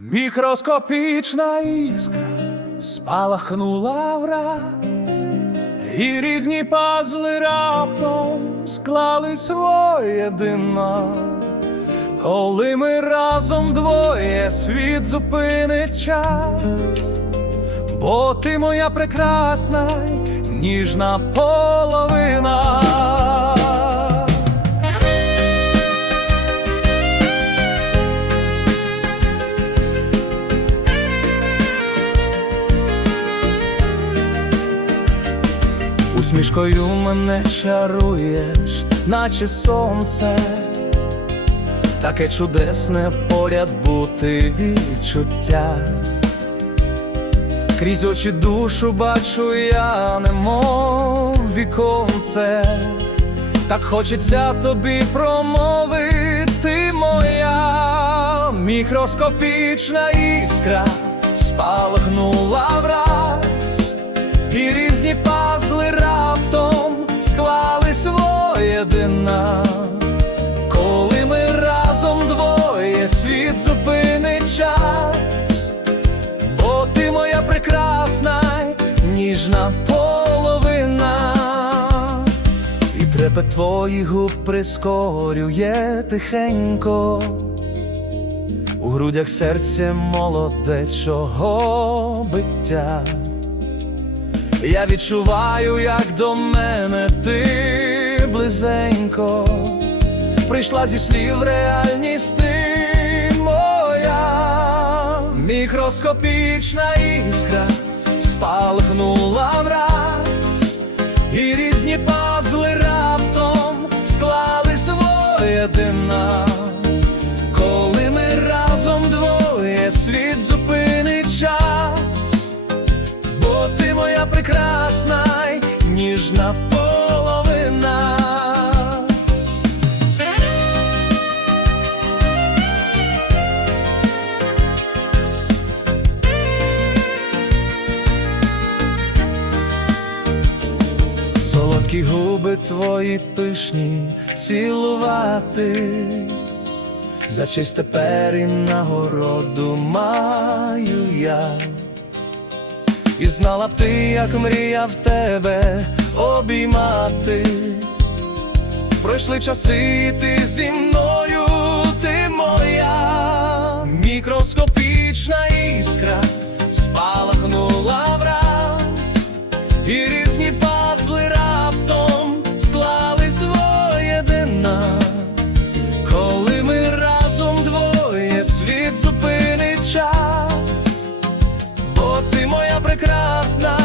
Мікроскопічна іскра спалахнула враз, і різні пазли раптом склались воєдино. Коли ми разом двоє, світ зупинить час, бо ти моя прекрасна, ніжна половина. Усмішкою мене чаруєш, наче сонце, таке чудесне поряд бути відчуття. Крізь очі душу бачу я, немов віконце, так хочеться тобі промовити, ти моя мікроскопічна іскра спалахнула воєдина. Коли ми разом двоє, світ зупинить час, бо ти моя прекрасна, ніжна половина, і трепет твоїх губ прискорює тихенько, у грудях серця молодечого биття. Я відчуваю, як до мене ти близенько прийшла зі слів реальність моя. Мікроскопічна іскра спалахнула враз, і різні пазли раптом склали своє Коли Солодкі губи твої пишні цілувати, за честь тепер і нагороду маю я. І знала б ти, як мріяв тебе обіймати. Пройшли часи, ти зі мною, ти моя мікроскопічна іскра спалахнула враз, і прекрасна